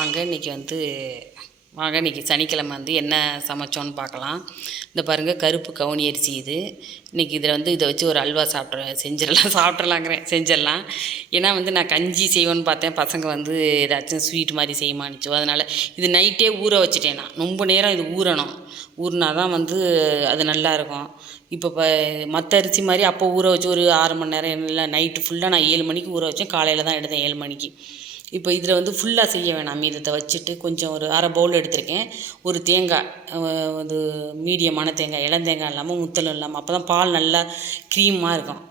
வாங்க இன்றைக்கி சனிக்கிழமை என்ன சமைச்சோன்னு பார்க்கலாம். இந்த பாருங்கள், கருப்பு கவுனி அரிசி இது. இன்றைக்கி இதை வச்சு ஒரு அல்வா செஞ்சிடலாம். ஏன்னா நான் கஞ்சி செய்வோன்னு பார்த்தேன். பசங்க ஏதாச்சும் ஸ்வீட் மாதிரி செய்யுமானிச்சோ, அதனால் இது நைட்டே ஊற வச்சுட்டேன். நான் ரொம்ப நேரம் இது ஊறினா தான் அது நல்லாயிருக்கும். இப்போ மற்ற அரிசி மாதிரி அப்போ ஊற வச்சு ஒரு 6 மணி நேரம் இல்லை, நைட்டு ஃபுல்லாக நான் 7 மணிக்கு ஊற வச்சேன். காலையில் தான் எடுத்தேன் 7 மணிக்கு. இப்போ இதில் ஃபுல்லாக செய்ய வேணாம். மீதத்தை வச்சுட்டு கொஞ்சம் ஒரு அரை பவுல் எடுத்திருக்கேன். ஒரு தேங்காய், மீடியமான தேங்காய், இளந்தேங்காய் இல்லாமல் முத்தலும் இல்லாமல், அப்போ தான் பால் நல்லா க்ரீமாக இருக்கும்.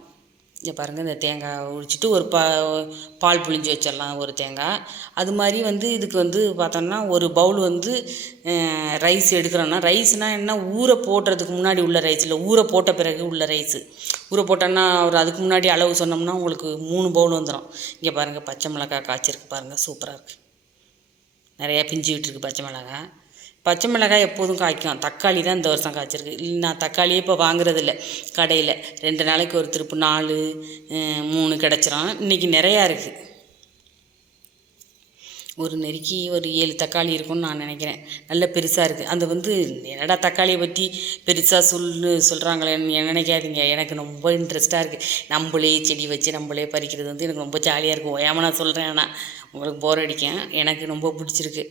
இங்கே பாருங்கள், இந்த தேங்காய் உரிச்சிட்டு ஒரு பால் புழிஞ்சு வச்சிடலாம் ஒரு தேங்காய். அது மாதிரி இதுக்கு பார்த்தோம்னா ஒரு பவுல் ரைஸ் எடுக்கிறோன்னா, ரைஸ்னால் என்ன, ஊற போடுறதுக்கு முன்னாடி உள்ள ரைஸ் இல்லை, ஊற போட்ட பிறகு உள்ள ரைஸு. ஊற போட்டோன்னா அதுக்கு முன்னாடி அளவு சொன்னோம்னா உங்களுக்கு 3 பவுல் வந்துடும். இங்கே பாருங்கள், பச்சை மிளகாய் காய்ச்சிருக்கு பாருங்கள், சூப்பராக இருக்குது. நிறையா பிஞ்சு விட்டுருக்கு பச்சை மிளகாய் எப்போதும் காய்க்கும். தக்காளி தான் இந்த வருஷம் காய்ச்சிருக்கு. நான் தக்காளியே இப்போ வாங்குறதில்ல கடையில். 2 நாளைக்கு ஒரு திருப்பு 4 3 கிடச்சிரும். இன்றைக்கி நிறையா இருக்குது. ஒரு நெருக்கி ஒரு 7 தக்காளி இருக்கும்னு நான் நினைக்கிறேன். நல்ல பெருசாக இருக்குது. என்னடா தக்காளியை பற்றி பெருசாக சொல்கிறாங்களேன்னு நினைக்காதீங்க. எனக்கு ரொம்ப இன்ட்ரெஸ்ட்டாக இருக்குது. நம்மளே செடி வச்சு நம்மளே பறிக்கிறது எனக்கு ரொம்ப ஜாலியாக இருக்கும். ஓயாமல் நான் சொல்கிறேன், ஆனால் உங்களுக்கு போர் அடிக்கும். எனக்கு ரொம்ப பிடிச்சிருக்கு.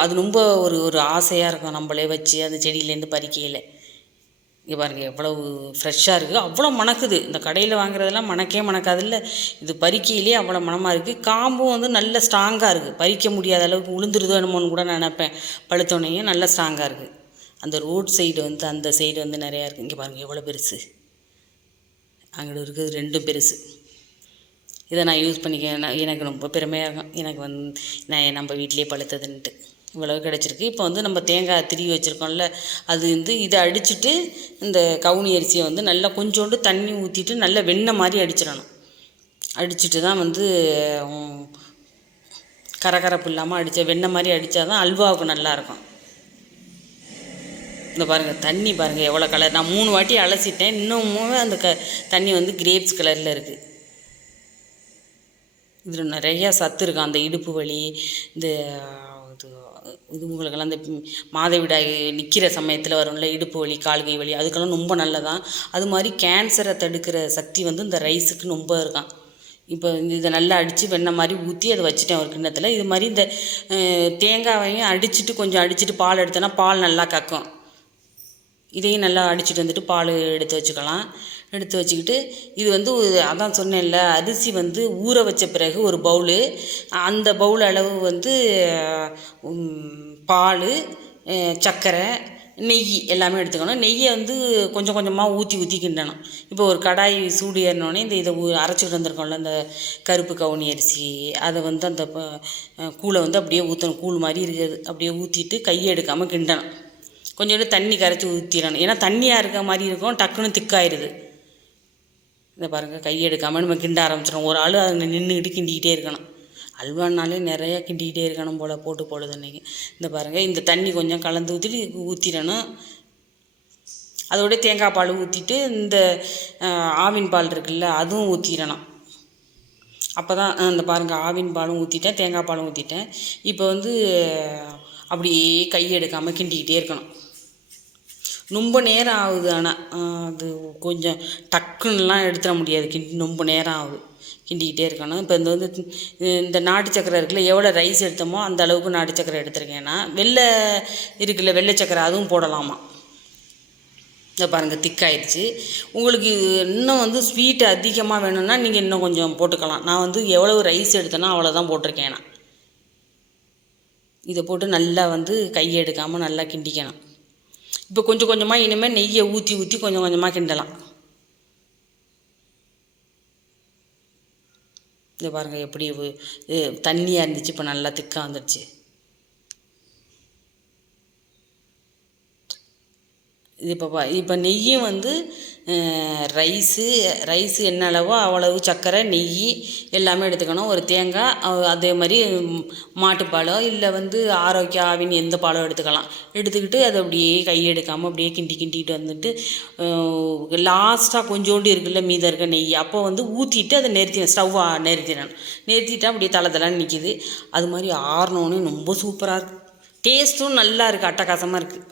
அது ரொம்ப ஒரு ஆசையாக இருக்கும், நம்மளே வச்சு அந்த செடியிலேருந்து பறிக்கையில். இங்கே பாருங்கள், எவ்வளவு ஃப்ரெஷ்ஷாக இருக்குது, அவ்வளோ மணக்குது. இந்த கடையில் வாங்குறதெல்லாம் மணக்காதில்ல, இது பறிக்கையிலே அவ்வளோ மணமாக இருக்குது. காம்பும் நல்ல ஸ்ட்ராங்காக இருக்குது. பறிக்க முடியாத அளவுக்கு உளுந்துருதோ என்னமோன்னு கூட நினைப்பேன். பழுத்தோனையும் நல்ல ஸ்ட்ராங்காக இருக்குது. அந்த ரோட் சைடு அந்த சைடு நிறையா இருக்குது. இங்கே பாருங்கள், எவ்வளோ பெருசு. அங்கிட்டு இருக்குது 2 பெருசு. இதை நான் யூஸ் பண்ணிக்க எனக்கு ரொம்ப பெருமையாக இருக்கும். எனக்கு நான் நம்ம வீட்டிலே பழுத்ததுன்ட்டு இவ்வளவு கிடச்சிருக்கு. இப்போ நம்ம தேங்காய் திருவி வச்சுருக்கோம்ல, அது இதை அடிச்சுட்டு இந்த கவுனி அரிசியை நல்லா கொஞ்சோண்டு தண்ணி ஊற்றிட்டு நல்லா வெண்ணெய் மாதிரி அடிச்சிடணும். அடிச்சுட்டு தான் கரகரப்பு இல்லாமல் வெண்ணெய் மாதிரி அடித்தா தான் அல்வாவுக்கு நல்லாயிருக்கும். இந்த பாருங்கள், தண்ணி பாருங்கள் எவ்வளோ கலர். நான் 3 வாட்டி அலசிட்டேன். இன்னமும் அந்த தண்ணி கிரேப்ஸ் கலரில் இருக்குது. இதில் நிறையா சத்து இருக்கும். அந்த இடுப்பு வலி, இந்த உங்களுக்கெல்லாம் இந்த மாதவிடாய் நிற்கிற சமயத்தில் வரும்ல, இடுப்பு வலி, கால்கை வலி, அதுக்கெல்லாம் ரொம்ப நல்லதான். அது மாதிரி கேன்சரை தடுக்கிற சக்தி இந்த ரைஸுக்கு ரொம்ப இருக்கான். இப்போ இதை நல்லா அடித்து வெண்ணெய் மாதிரி ஊற்றி அதை வச்சுட்டேன் ஒரு கிண்ணத்தில். இது மாதிரி இந்த தேங்காயையும் கொஞ்சம் பால் எடுத்தோன்னா பால் நல்லா கக்கும். இதையும் நல்லா அடிச்சுட்டு பால் எடுத்து வச்சுக்கலாம். எடுத்து வச்சுக்கிட்டு இது அதான் சொன்னேன்ல, அரிசி ஊற வச்ச பிறகு ஒரு பவுலு, அந்த பவுல் அளவு பால், சர்க்கரை, நெய் எல்லாமே எடுத்துக்கணும். நெய்யை கொஞ்சம் கொஞ்சமாக ஊற்றி கிண்டணும். இப்போ ஒரு கடாய் சூடு ஏறினோடனே இதை அரைச்சிட்டு வந்திருக்கோம்ல, இந்த கருப்பு கவுனி அரிசி, அதை அந்த கூழை அப்படியே ஊற்றணும். கூழ் மாதிரி இருக்குது, அப்படியே ஊற்றிட்டு கையை எடுக்காமல் கிண்டணும். கொஞ்சோண்டு தண்ணி கரைச்சி ஊற்றிடணும். ஏன்னா தண்ணியாக இருக்க மாதிரி இருக்கும், டக்குன்னு திக்காயிருது. இதை பாருங்கள், கையை எடுக்காமல் நம்ம கிண்ட ஆரம்பிச்சிடும். ஒரு ஆள் அதை நின்றுக்கிட்டு கிண்டிக்கிட்டே இருக்கணும். அல்வானாலே நிறையா கிண்டிக்கிட்டே இருக்கணும் போடுது அன்றைக்கி. இந்த பாருங்கள், இந்த தண்ணி கொஞ்சம் கலந்து ஊற்றிடணும். அதோட தேங்காய் பால் ஊற்றிட்டு இந்த ஆவின் பால் இருக்குல்ல, அதுவும் ஊற்றிடணும். அப்போ தான் இந்த பாருங்கள், ஆவின் பாலும் ஊற்றிட்டேன், தேங்காய் பாலும் ஊற்றிட்டேன். இப்போ அப்படியே கையை எடுக்காமல் கிண்டிக்கிட்டே இருக்கணும். ரொம்ப நேரம் ஆகுது. ஆனால் அது கொஞ்சம் டக்குன்னெலாம் எடுத்துட முடியாது. ரொம்ப நேரம் ஆகுது, கிண்டிக்கிட்டே இருக்கணும். இப்போ இந்த நாட்டு சக்கரை இருக்குல்ல, எவ்வளோ ரைஸ் எடுத்தோமோ அந்த அளவுக்கு நாட்டு சக்கரை எடுத்துருக்கேன்னா, வெள்ளை சக்கரை அதுவும் போடலாமா. இதை பாருங்கள், திக்காயிடுச்சு. உங்களுக்கு இன்னும் ஸ்வீட் அதிகமாக வேணும்னா நீங்கள் இன்னும் கொஞ்சம் போட்டுக்கலாம். நான் எவ்வளவு ரைஸ் எடுத்தேனோ அவ்வளோதான் போட்டிருக்கேன். நான் இதை போட்டு நல்லா கையை எடுக்காமல் நல்லா கிண்டிக்கணும். இப்போ கொஞ்சம் கொஞ்சமாக இனிமேல் நெய்யை ஊற்றி கொஞ்சம் கொஞ்சமாக கிண்டலாம். இதை பாருங்கள், எப்படி தண்ணியாக இருந்துச்சு, இப்போ நல்லா திக்காக வந்துடுச்சு. இது இப்போ நெய்யும் வந்து ரைஸு என்ன அளவோ அவ்வளவு சர்க்கரை நெய் எல்லாமே எடுத்துக்கணும். ஒரு தேங்காய் அதே மாதிரி மாட்டுப்பாலோ இல்லை வந்து ஆரோக்கிய ஆவின் எந்த பாலோ எடுத்துக்கலாம். எடுத்துக்கிட்டு அதை அப்படியே கையெடுக்காமல் அப்படியே கிண்டிக்கிட்டு வந்துட்டு லாஸ்ட்டாக கொஞ்சோண்டு இருக்குல்ல மீதம் இருக்க நெய் அப்போ வந்து ஊற்றிட்டு அதை ஸ்டவ்வை நிறுத்திட்டா அப்படியே தலை நிற்கிது. அது மாதிரி ஆறினோன்னு ரொம்ப சூப்பராக இருக்குது. டேஸ்ட்டும் நல்லா இருக்குது, அட்டகாசமாக இருக்குது.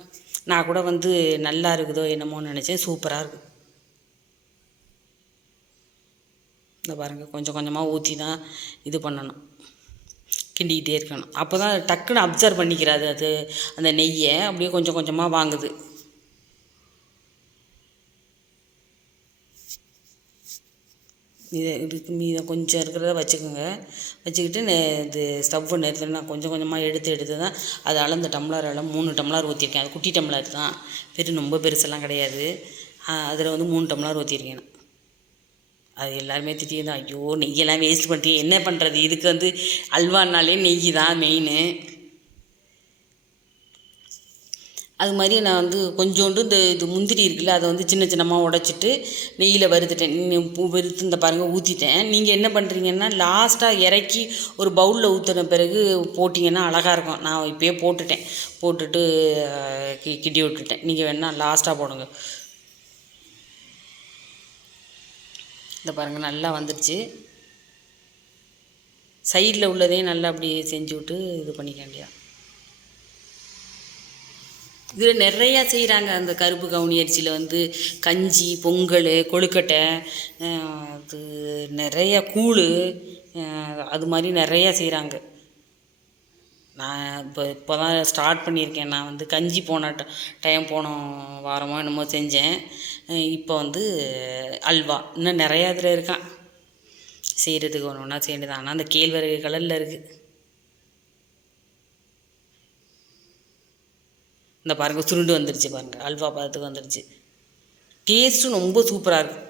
நான் கூட வந்து நல்லா இருக்குதோ என்னமோன்னு நினச்சேன். சூப்பராக இருக்குது. இந்த பாருங்கள், கொஞ்சம் கொஞ்சமாக ஊற்றி தான் இது பண்ணணும், கிண்டிக்கிட்டே இருக்கணும். அப்போ தான் டக்குன்னு அப்சர்வ் பண்ணிக்கிறாது அது அந்த நெய்யை, அப்படியே கொஞ்சம் கொஞ்சமாக வாங்குது. இதுக்கு மீதம் கொஞ்சம் இருக்கிறத வச்சுக்கோங்க. வச்சுக்கிட்டு இது ஸ்டவ்வை நிறுத்தினா நான் கொஞ்சம் கொஞ்சமாக எடுத்து தான் அது அளந்த டம்ளரால் 3 டம்ளர் ஊற்றிருக்கேன். அது குட்டி டம்ளர் தான், ரொம்ப பெருசெல்லாம் கிடையாது. அதில் வந்து 3 டம்ளர் ஊற்றிருக்கேன். அது எல்லாருமே திட்டிதான், ஐயோ நெய்யெல்லாம் வேஸ்ட் பண்ணிட்டு என்ன பண்ணுறது. இதுக்கு வந்து அல்வானாலே நெய் தான் மெயின். அது மாதிரி நான் வந்து கொஞ்சோண்டு இது முந்திரி இருக்குல்ல, அதை வந்து சின்னமாக உடைச்சிட்டு நெய்யில் வறுத்துட்டேன். வறுத்து இந்த பாருங்கள் ஊற்றிட்டேன். நீங்கள் என்ன பண்ணுறீங்கன்னா லாஸ்ட்டாக இறக்கி ஒரு பவுலில் ஊற்றின பிறகு போட்டிங்கன்னா அழகாக இருக்கும். நான் இப்போயே போட்டுட்டு கிண்டி விட்டுட்டேன். நீங்கள் வேணால் லாஸ்ட்டாக போடுங்க. இந்த பாருங்கள் நல்லா வந்துடுச்சு. சைடில் உள்ளதையும் நல்லா அப்படி செஞ்சு விட்டு இது பண்ணிக்க வேண்டியது. இதில் நிறையா செய்கிறாங்க. அந்த கருப்பு கவுனி அரிசியில் வந்து கஞ்சி, பொங்கல், கொழுக்கட்டை, அது நிறைய கூழ், அது மாதிரி நிறையா செய்கிறாங்க. நான் இப்போ தான் ஸ்டார்ட் பண்ணியிருக்கேன். நான் வந்து கஞ்சி போன வாரமோ என்னமோ செஞ்சேன். இப்போ வந்து அல்வா இன்னும் நிறையா இதில் இருக்கான் செய்கிறதுக்கு. ஒன்று ஒன்றா செய்யணும். ஆனால் அந்த கேழ்வரகு கலரில் இருக்குது. இந்த பாருங்கள் சுருண்டு வந்துடுச்சு பாருங்கள், அல்வா பதத்துக்கு வந்துடுச்சு. டேஸ்ட்டும் ரொம்ப சூப்பராக இருக்குது.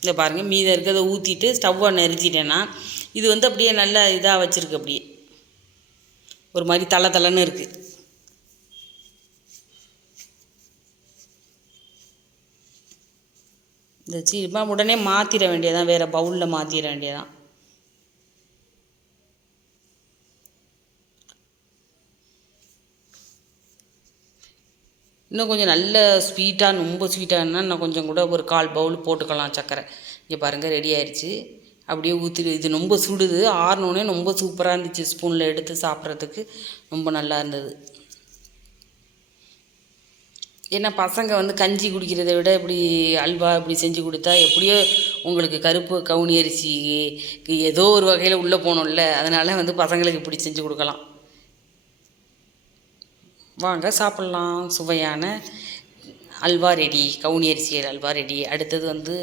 இந்த பாருங்கள் மீதம் இருக்கிறத ஊற்றிட்டு ஸ்டவ்வை நிறுத்திட்டேன்னா இது வந்து அப்படியே நல்லா இதாக வச்சுருக்கு. அப்படியே ஒரு மாதிரி தளன்னு இருக்குது. இந்த சீமா உடனே மாற்றிட வேண்டியதான், வேறு பவுலில் மாற்றிட வேண்டியதான். இன்னும் கொஞ்சம் நல்ல ஸ்வீட்டாக, ரொம்ப ஸ்வீட்டாகனா இன்னும் கொஞ்சம் கூட ஒரு 1/4 பவுல் போட்டுக்கலாம் சர்க்கரை. இங்கே பாருங்கள் ரெடி ஆயிடுச்சு. அப்படியே ஊற்றி இது ரொம்ப சுடுது. ஆறினோடனே ரொம்ப சூப்பராக இருந்துச்சு. ஸ்பூனில் எடுத்து சாப்பிட்றதுக்கு ரொம்ப நல்லா இருந்தது. ஏன்னா பசங்க வந்து கஞ்சி குடிக்கிறத விட இப்படி அல்வா இப்படி செஞ்சு கொடுத்தா எப்படியோ உங்களுக்கு கருப்பு கவுனி அரிசி ஏதோ ஒரு வகையில் உள்ளே போகணும்ல, அதனால் வந்து பசங்களுக்கு இப்படி செஞ்சு கொடுக்கலாம். வாங்க சாப்பிட்லாம். சுவையான அல்வா ரெடி, கவுனி அரிசி அல்வா ரெடி. அடுத்தது வந்து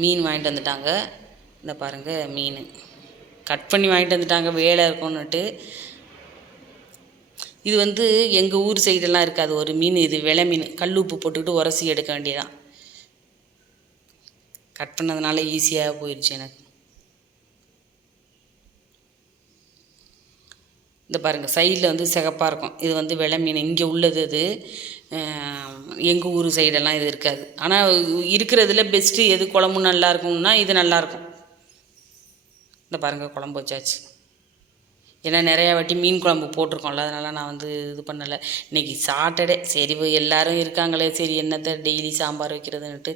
மீன் வாங்கிட்டு வந்துட்டாங்க. இந்த பாருங்கள் மீன் கட் பண்ணி வாங்கிட்டு வந்துட்டாங்க, வேலை இருக்கும்னுட்டு. இது வந்து எங்கள் ஊர் சைடெல்லாம் இருக்காது ஒரு மீன். இது வெலை மீன். கல் உப்பு போட்டுக்கிட்டு உரசி எடுக்க வேண்டியதான். கட் பண்ணதுனால ஈஸியாக போயிடுச்சு எனக்கு. இந்த பாருங்கள் சைடில் வந்து சிகப்பாக இருக்கும். இது வந்து வெலை மீன். இங்கே உள்ளது இது. எங்கள் ஊர் சைடெல்லாம் இது இருக்காது. ஆனால் இருக்கிறதுல பெஸ்ட்டு எது குழம்பு நல்லா இருக்கும்னா இது நல்லாயிருக்கும். இந்த பாருங்கள் குழம்பு வச்சாச்சு. ஏன்னா நிறையா வாட்டி மீன் குழம்பு போட்டிருக்கோம்ல, அதனால் நான் வந்து இது பண்ணலை. இன்றைக்கி சாட்டர்டே, சரி எல்லோரும் இருக்காங்களே, சரி என்னத்தை டெய்லி சாம்பார் வைக்கிறதுன்னுட்டு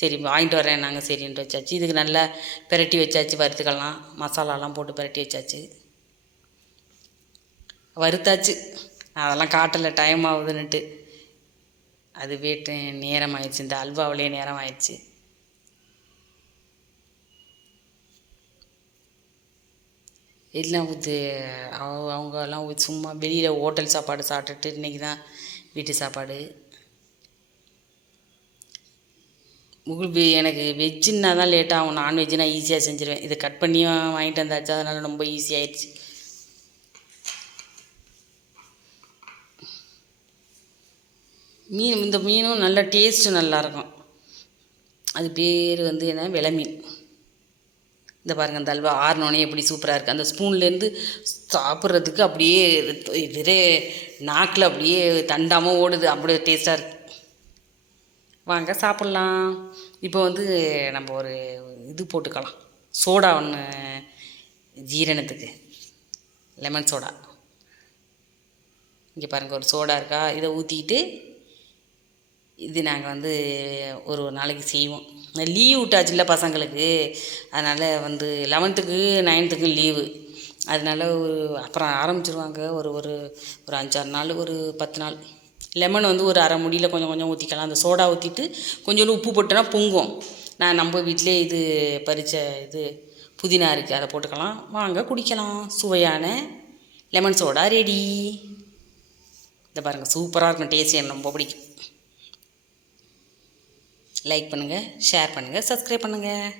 சரி வாங்கிட்டு வரேன் நாங்கள் சரின்ட்டு வச்சாச்சு. இதுக்கு நல்லா பிரட்டி வச்சாச்சு. வறுத்துக்கலாம், மசாலாலாம் போட்டு பிரட்டி வச்சாச்சு, வறுத்தாச்சு. அதெல்லாம் காட்டலை, டைம் ஆகுதுன்னுட்டு. அதுவே நேரம் ஆயிடுச்சு. இந்த அல்வாவிலே நேரம் ஆயிடுச்சு. எல்லாம் அவங்கெல்லாம் சும்மா வெளியில் ஹோட்டல் சாப்பாடு சாப்பிட்டுட்டு இன்றைக்கி தான் வீட்டு சாப்பாடு. எனக்கு வெஜ்ஜுன்னா தான் லேட்டாகும். நான்வெஜ்ஜுனா ஈஸியாக செஞ்சுருவேன். இதை கட் பண்ணி வாங்கிட்டு வந்தாச்சு, அதனால் ரொம்ப ஈஸியாகிடுச்சு. இந்த மீனும் நல்ல டேஸ்ட்டு நல்லாயிருக்கும். அது பேர் வந்து என்ன, வெலை மீன். இந்த பாருங்கள் அந்த அல்வா ஆறினோடனே எப்படி சூப்பராக இருக்குது. அந்த ஸ்பூன்லேருந்து சாப்பிட்றதுக்கு அப்படியே இதே நாக்கில் அப்படியே தண்டாமல் ஓடுது, அப்படியே டேஸ்ட்டாக இருக்குது. வாங்க சாப்பிட்லாம். இப்போ வந்து நம்ம ஒரு இது போட்டுக்கலாம், சோடா ஒன்று, ஜீரணத்துக்கு லெமன் சோடா. இங்கே பாருங்கள் ஒரு சோடா இருக்கா, இதை ஊற்றிக்கிட்டு இது நாங்கள் வந்து ஒரு நாளைக்கு செய்வோம். லீவ் விட்டாச்சுல்ல பசங்களுக்கு, அதனால் வந்து 11th 9th லீவு, அதனால் அப்புறம் ஆரம்பிச்சிருவாங்க. ஒரு ஒரு ஒரு 5-6 நாள், ஒரு 10 நாள். லெமன் வந்து ஒரு அரை முடியில் கொஞ்சம் கொஞ்சம் ஊற்றிக்கலாம். அந்த சோடா ஊற்றிட்டு கொஞ்சோண்டு உப்பு போட்டோன்னா பொங்கும். நம்ம வீட்டிலே இது பறித்த இது புதினா இருக்குது, அதை போட்டுக்கலாம். வாங்க குடிக்கலாம். சுவையான லெமன் சோடா ரெடி. இந்த பாருங்கள் சூப்பராக இருக்கும், டேஸ்ட் எனக்கு ரொம்ப பிடிக்கும். லைக் பண்ணுங்கள், ஷேர் பண்ணுங்கள், சப்ஸ்கிரைப் பண்ணுங்கள்.